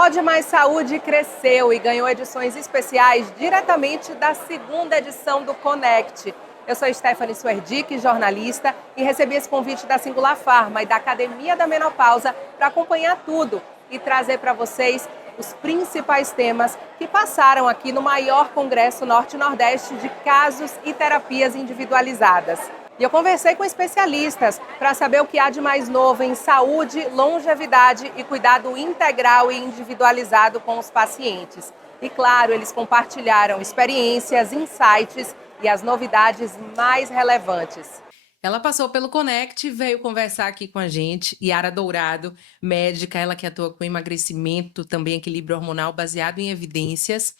Pode Mais Saúde cresceu e ganhou edições especiais diretamente da segunda edição do Connect. Eu sou Stephanie Suerdick, jornalista, e recebi esse convite da Singular Pharma e da Academia da Menopausa para acompanhar tudo e trazer para vocês os principais temas que passaram aqui no maior congresso Norte-Nordeste de casos e terapias individualizadas. E eu conversei com especialistas para saber o que há de mais novo em saúde, longevidade e cuidado integral e individualizado com os pacientes. E claro, eles compartilharam experiências, insights e as novidades mais relevantes. Ela passou pelo Connect e veio conversar aqui com a gente. Yara Dourado, médica, ela que atua com emagrecimento, também equilíbrio hormonal baseado em evidências.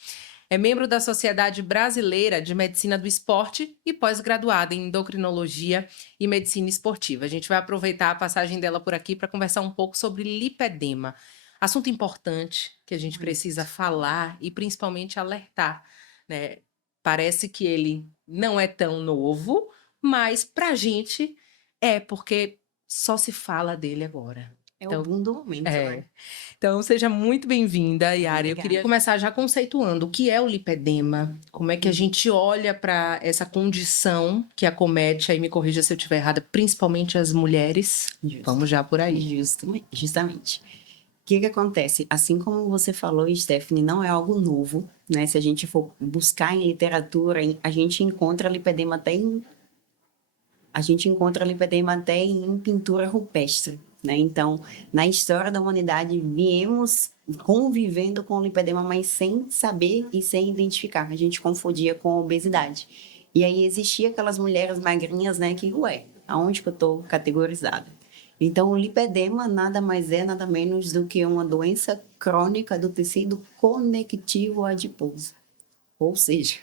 É membro da Sociedade Brasileira de Medicina do Esporte e pós-graduada em endocrinologia e medicina esportiva. A gente vai aproveitar a passagem dela por aqui para conversar um pouco sobre lipedema. Assunto importante que a gente precisa falar e principalmente alertar, né? Parece que ele não é tão novo, mas para a gente porque só se fala dele agora. O boom do momento, né? Então, seja muito bem-vinda, Yara. Obrigada. Eu queria começar já conceituando o que é o lipedema, como é que a gente olha para essa condição que acomete, aí me corrija se eu estiver errada, principalmente as mulheres. Vamos já por aí. Justamente. O que acontece? Assim como você falou, Stephanie, não é algo novo, né? Se a gente for buscar em literatura, a gente encontra lipedema até em pintura rupestre, né? Então, na história da humanidade, viemos convivendo com o lipedema, mas sem saber e sem identificar. A gente confundia com a obesidade. E aí existia aquelas mulheres magrinhas, né? Que, aonde que eu estou categorizada? Então, o lipedema nada mais é, nada menos do que uma doença crônica do tecido conectivo adiposo. Ou seja,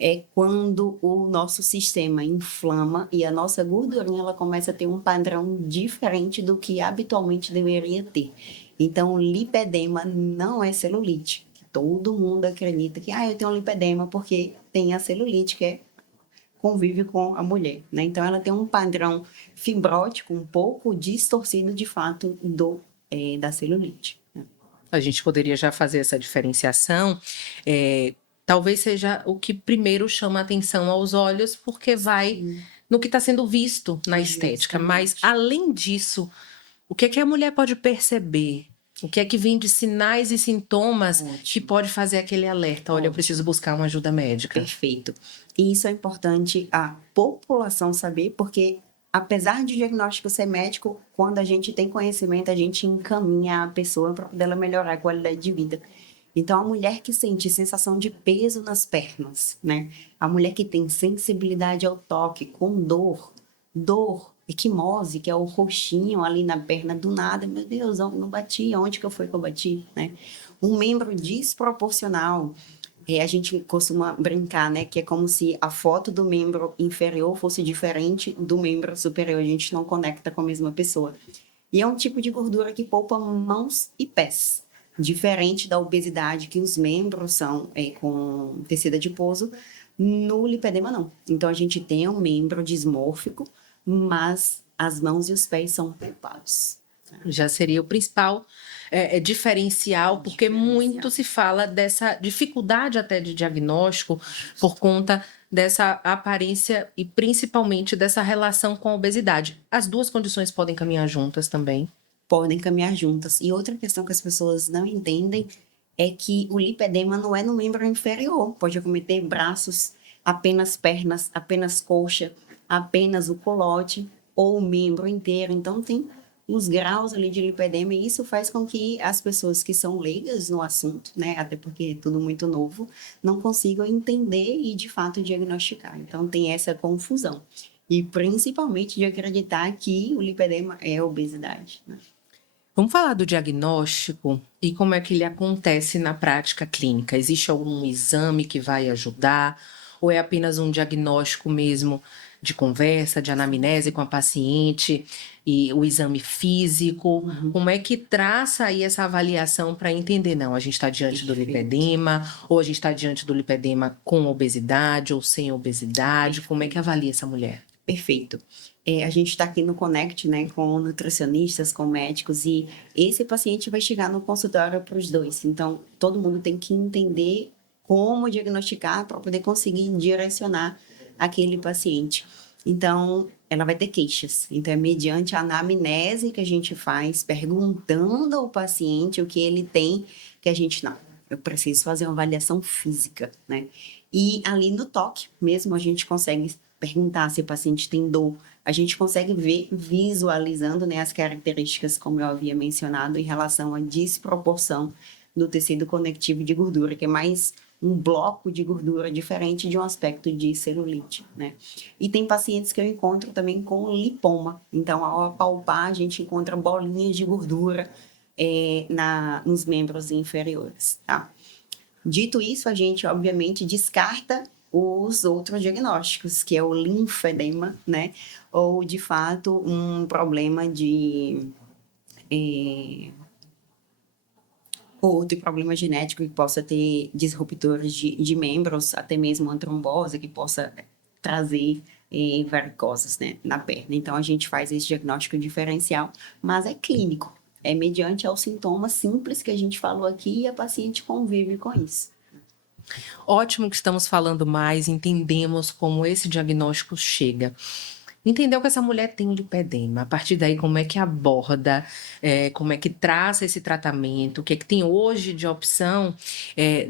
é quando o nosso sistema inflama e a nossa gordurinha ela começa a ter um padrão diferente do que habitualmente deveria ter. Então, o lipedema não é celulite. Todo mundo acredita que eu tenho lipedema porque tem a celulite, que convive com a mulher, né? Então, ela tem um padrão fibrótico um pouco distorcido, de fato, da celulite. A gente poderia já fazer essa diferenciação. Talvez seja o que primeiro chama a atenção aos olhos, porque vai no que está sendo visto na estética. Mas, além disso, o que é que a mulher pode perceber? O que é que vem de sinais e sintomas que pode fazer aquele alerta? Olha, eu preciso buscar uma ajuda médica. Perfeito. E isso é importante a população saber, porque apesar de o diagnóstico ser médico, quando a gente tem conhecimento, a gente encaminha a pessoa para poder ela melhorar a qualidade de vida. Então, a mulher que sente sensação de peso nas pernas, né? A mulher que tem sensibilidade ao toque, com dor, equimose, que é o roxinho ali na perna do nada, meu Deus, não bati, onde que eu bati, né? Um membro desproporcional, a gente costuma brincar, né, que é como se a foto do membro inferior fosse diferente do membro superior, a gente não conecta com a mesma pessoa. E é um tipo de gordura que poupa mãos e pés, diferente da obesidade, que os membros são com tecido adiposo, no lipedema não. Então, a gente tem um membro dismórfico, mas as mãos e os pés são poupados. Já seria o principal diferencial, porque muito se fala dessa dificuldade até de diagnóstico por conta dessa aparência e principalmente dessa relação com a obesidade. As duas condições podem caminhar juntas também? Podem caminhar juntas. E outra questão que as pessoas não entendem é que o lipedema não é no membro inferior. Pode acometer braços, apenas pernas, apenas coxa, apenas o culote ou o membro inteiro. Então, tem os graus ali de lipedema e isso faz com que as pessoas que são leigas no assunto, né, até porque é tudo muito novo, não consigam entender e, de fato, diagnosticar. Então, tem essa confusão. E, principalmente, de acreditar que o lipedema é obesidade, né? Vamos falar do diagnóstico e como é que ele acontece na prática clínica. Existe algum exame que vai ajudar? Ou é apenas um diagnóstico mesmo de conversa, de anamnese com a paciente e o exame físico? Como é que traça aí essa avaliação para entender, não, a gente está diante do lipedema, ou a gente está diante do lipedema com obesidade ou sem obesidade? Como é que avalia essa mulher? Perfeito. A gente está aqui no Connect, né, com nutricionistas, com médicos, e esse paciente vai chegar no consultório para os dois. Então, todo mundo tem que entender como diagnosticar para poder conseguir direcionar aquele paciente. Então, ela vai ter queixas. Então, é mediante a anamnese que a gente faz, perguntando ao paciente o que ele tem, que a gente, não, eu preciso fazer uma avaliação física, né? E ali no toque mesmo, a gente consegue perguntar se o paciente tem dor. A gente consegue ver, visualizando, né, as características, como eu havia mencionado, em relação à desproporção do tecido conectivo de gordura, que é mais um bloco de gordura diferente de um aspecto de celulite, né? E tem pacientes que eu encontro também com lipoma. Então, ao apalpar, a gente encontra bolinhas de gordura nos membros inferiores, tá? Dito isso, a gente, obviamente, descarta os outros diagnósticos, que é o linfedema, né? Ou, de fato, um problema de... outro problema genético que possa ter disruptores de membros, até mesmo uma trombose que possa trazer varicoses, né, na perna. Então, a gente faz esse diagnóstico diferencial, mas é clínico. É mediante aos sintomas simples que a gente falou aqui e a paciente convive com isso. Ótimo que estamos falando mais, entendemos como esse diagnóstico chega. Entendeu que essa mulher tem lipedema. A partir daí, como é que aborda, como é que traça esse tratamento, o que é que tem hoje de opção,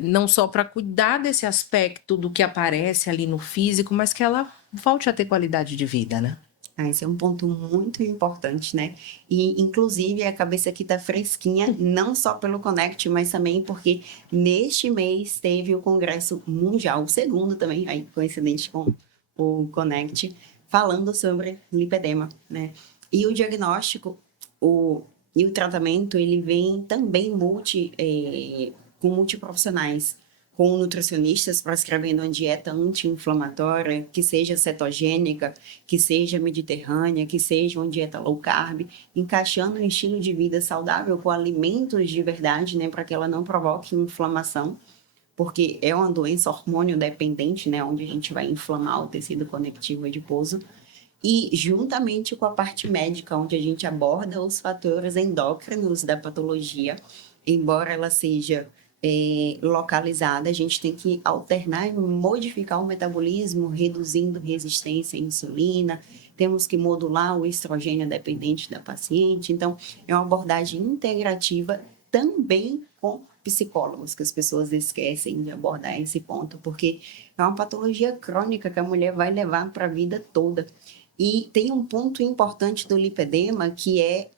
não só para cuidar desse aspecto do que aparece ali no físico, mas que ela volte a ter qualidade de vida, né? Esse é um ponto muito importante, né? E, inclusive, a cabeça aqui tá fresquinha, não só pelo Connect, mas também porque neste mês teve o Congresso Mundial, o segundo também, aí coincidente com o Connect, falando sobre lipedema, né? E o diagnóstico e o tratamento, ele vem também com multiprofissionais, com nutricionistas prescrevendo uma dieta anti-inflamatória, que seja cetogênica, que seja mediterrânea, que seja uma dieta low carb, encaixando um estilo de vida saudável com alimentos de verdade, né, para que ela não provoque inflamação, porque é uma doença hormônio dependente, né, onde a gente vai inflamar o tecido conectivo adiposo, e juntamente com a parte médica, onde a gente aborda os fatores endócrinos da patologia, embora ela seja localizada, a gente tem que alternar e modificar o metabolismo, reduzindo resistência à insulina, temos que modular o estrogênio dependente da paciente. Então, é uma abordagem integrativa também com psicólogos, que as pessoas esquecem de abordar esse ponto, porque é uma patologia crônica que a mulher vai levar para a vida toda. E tem um ponto importante do lipedema, que é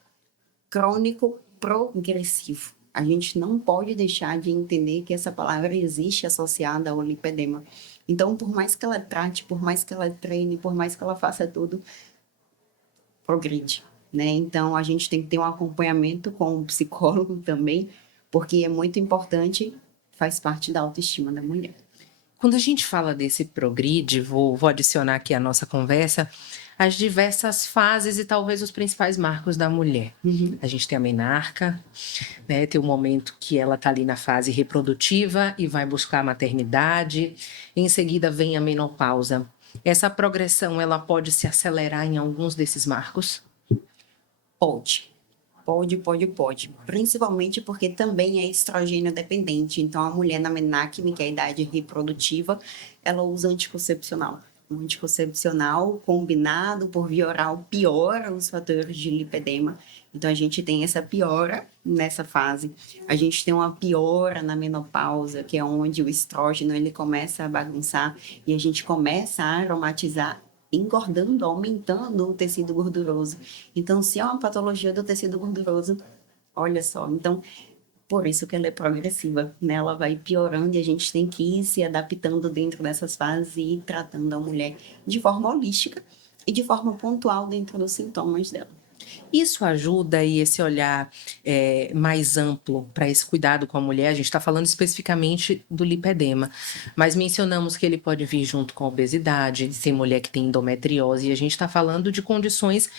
crônico progressivo. A gente não pode deixar de entender que essa palavra existe associada ao lipedema. Então, por mais que ela trate, por mais que ela treine, por mais que ela faça tudo, progride, né? Então, a gente tem que ter um acompanhamento com o psicólogo também, porque é muito importante, faz parte da autoestima da mulher. Quando a gente fala desse progride, vou adicionar aqui à nossa conversa, as diversas fases e talvez os principais marcos da mulher. A gente tem a menarca, né, tem o momento que ela está ali na fase reprodutiva e vai buscar a maternidade, em seguida vem a menopausa. Essa progressão, ela pode se acelerar em alguns desses marcos? Pode. Principalmente porque também é estrogênio dependente. Então, a mulher na menarquia, que é a idade reprodutiva, ela usa anticoncepcional. O anticoncepcional combinado por via oral piora os fatores de lipedema. Então, a gente tem essa piora nessa fase. A gente tem uma piora na menopausa, que é onde o estrógeno ele começa a bagunçar e a gente começa a aromatizar, engordando, aumentando o tecido gorduroso. Então, se é uma patologia do tecido gorduroso, olha só, então, por isso que ela é progressiva, né? Ela vai piorando e a gente tem que ir se adaptando dentro dessas fases e ir tratando a mulher de forma holística e de forma pontual dentro dos sintomas dela. Isso ajuda aí esse olhar mais amplo para esse cuidado com a mulher. A gente está falando especificamente do lipedema, mas mencionamos que ele pode vir junto com a obesidade, tem mulher que tem endometriose, e a gente está falando de condições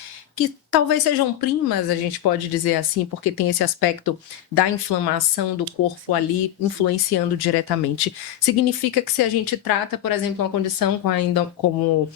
que talvez sejam primas, a gente pode dizer assim, porque tem esse aspecto da inflamação do corpo ali influenciando diretamente. Significa que se a gente trata, por exemplo, uma condição como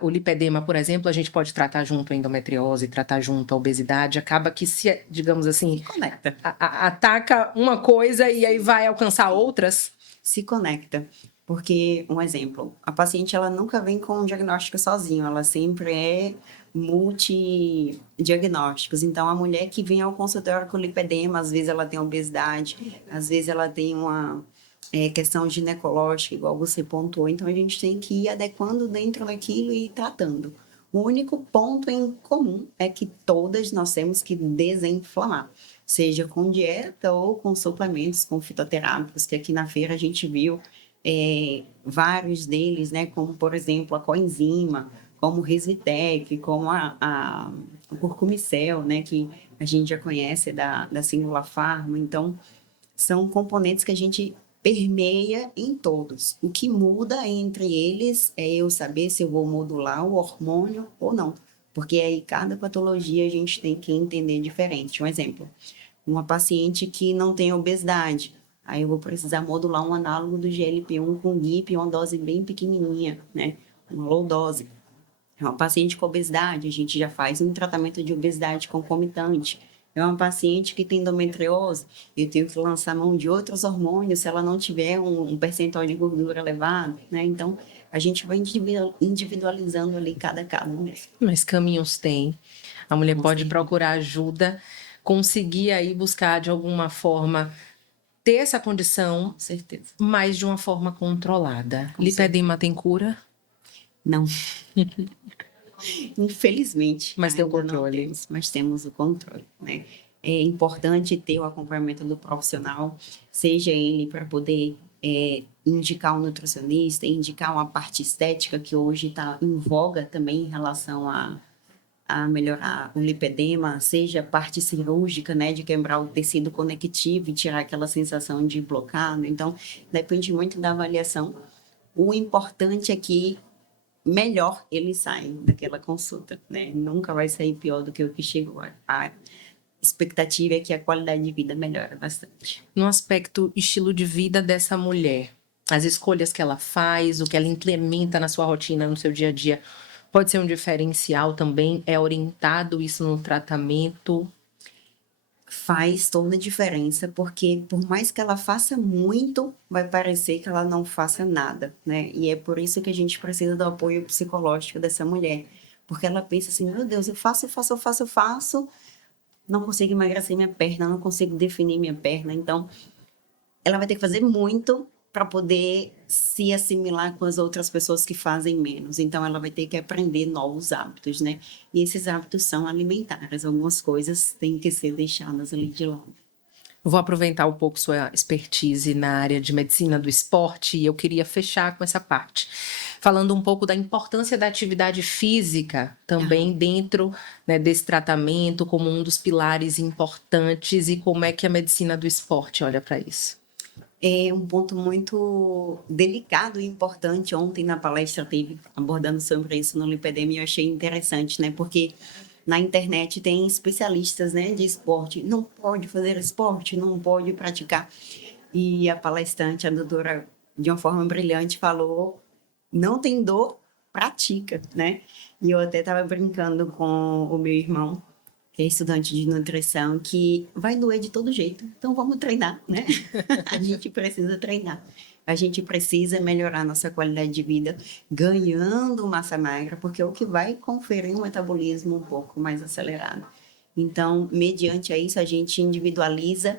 o lipedema, por exemplo, a gente pode tratar junto a endometriose, tratar junto a obesidade, acaba que se, digamos assim, Conecta. Ataca uma coisa e aí vai alcançar outras? Se conecta. Porque, um exemplo, a paciente ela nunca vem com um diagnóstico sozinho, ela sempre é multidiagnósticos. Então, a mulher que vem ao consultório com lipedema, às vezes ela tem obesidade, às vezes ela tem uma questão ginecológica, igual você pontuou. Então, a gente tem que ir adequando dentro daquilo e ir tratando. O único ponto em comum é que todas nós temos que desinflamar, seja com dieta ou com suplementos, com fitoterápicos, que aqui na feira a gente viu vários deles, né, como, por exemplo, a coenzima, como o Risvitec, como o curcumicel, né, que a gente já conhece da Singular Pharma. Então, são componentes que a gente permeia em todos. O que muda entre eles é eu saber se eu vou modular o hormônio ou não, porque aí cada patologia a gente tem que entender diferente. Um exemplo, uma paciente que não tem obesidade, aí eu vou precisar modular um análogo do GLP-1 com GIP, uma dose bem pequenininha, né? Uma low dose. É uma paciente com obesidade, a gente já faz um tratamento de obesidade concomitante. É uma paciente que tem endometriose, eu tenho que lançar mão de outros hormônios se ela não tiver um percentual de gordura elevado, né? Então, a gente vai individualizando ali cada caso mesmo. Mas caminhos tem. A mulher Com pode certeza. procurar ajuda, conseguir aí buscar de alguma forma ter essa condição, Com certeza. mas de uma forma controlada. Com Lipedema tem cura? Não. Infelizmente, Mas tem o ainda não controle. temos, mas temos o controle, né? É importante ter o acompanhamento do profissional, seja ele para poder indicar um nutricionista, indicar uma parte estética que hoje está em voga também em relação a melhorar o lipedema, seja a parte cirúrgica, né, de quebrar o tecido conectivo e tirar aquela sensação de bloqueio. Então, depende muito da avaliação. O importante é que melhor eles saem daquela consulta, né? Nunca vai sair pior do que o que chegou. A expectativa é que a qualidade de vida melhora bastante. No aspecto estilo de vida dessa mulher, as escolhas que ela faz, o que ela implementa na sua rotina, no seu dia a dia, pode ser um diferencial também? É orientado isso no tratamento? Faz toda a diferença, porque por mais que ela faça muito, vai parecer que ela não faça nada, né? E é por isso que a gente precisa do apoio psicológico dessa mulher, porque ela pensa assim, meu Deus, eu faço, não consigo emagrecer minha perna, não consigo definir minha perna, então ela vai ter que fazer muito para poder se assimilar com as outras pessoas que fazem menos. Então, ela vai ter que aprender novos hábitos, né? E esses hábitos são alimentares. Algumas coisas têm que ser deixadas ali de lado. Vou aproveitar um pouco sua expertise na área de medicina do esporte e eu queria fechar com essa parte, falando um pouco da importância da atividade física também dentro, né, desse tratamento como um dos pilares importantes e como é que a medicina do esporte olha para isso. É um ponto muito delicado e importante. Ontem na palestra teve abordando sobre isso no lipedema e eu achei interessante, né? Porque na internet tem especialistas, né, de esporte. Não pode fazer esporte, não pode praticar. E a palestrante, a doutora, de uma forma brilhante, falou: não tem dor, pratica, né? E eu até estava brincando com o meu irmão, que é estudante de nutrição, que vai doer de todo jeito. Então, vamos treinar, né? A gente precisa treinar. A gente precisa melhorar nossa qualidade de vida ganhando massa magra, porque é o que vai conferir um metabolismo um pouco mais acelerado. Então, mediante a isso, a gente individualiza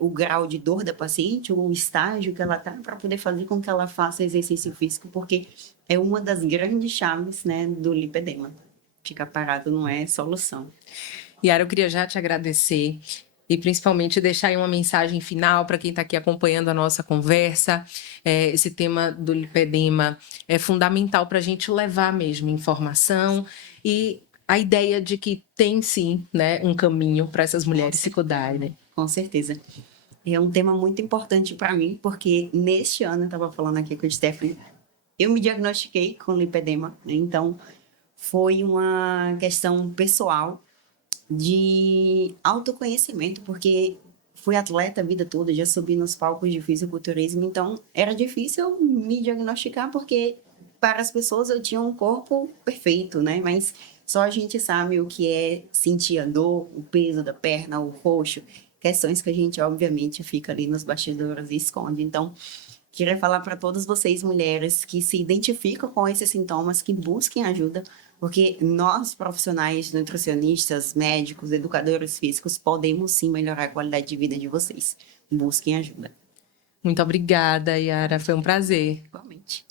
o grau de dor da paciente, o estágio que ela está, para poder fazer com que ela faça exercício físico, porque é uma das grandes chaves, né, do lipedema. Ficar parado não é solução. Yara, eu queria já te agradecer e principalmente deixar aí uma mensagem final para quem está aqui acompanhando a nossa conversa. Esse tema do lipedema é fundamental para a gente levar mesmo informação e a ideia de que tem sim, né, um caminho para essas mulheres se cuidarem. Né? Com certeza. É um tema muito importante para mim, porque neste ano, eu estava falando aqui com o Stephanie, eu me diagnostiquei com lipedema, né? Então foi uma questão pessoal de autoconhecimento, porque fui atleta a vida toda, já subi nos palcos de fisiculturismo, então era difícil me diagnosticar, porque para as pessoas eu tinha um corpo perfeito, né? Mas só a gente sabe o que é sentir a dor, o peso da perna, o roxo, questões que a gente, obviamente, fica ali nos bastidores e esconde. Então, queria falar para todas vocês, mulheres, que se identificam com esses sintomas, que busquem ajuda, porque nós, profissionais, nutricionistas, médicos, educadores físicos, podemos sim melhorar a qualidade de vida de vocês. Busquem ajuda. Muito obrigada, Yara. Foi um prazer. Igualmente.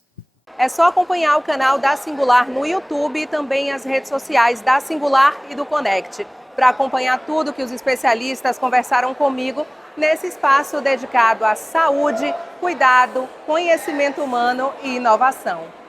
É só acompanhar o canal da Singular no YouTube e também as redes sociais da Singular e do Conect, para acompanhar tudo que os especialistas conversaram comigo nesse espaço dedicado à saúde, cuidado, conhecimento humano e inovação.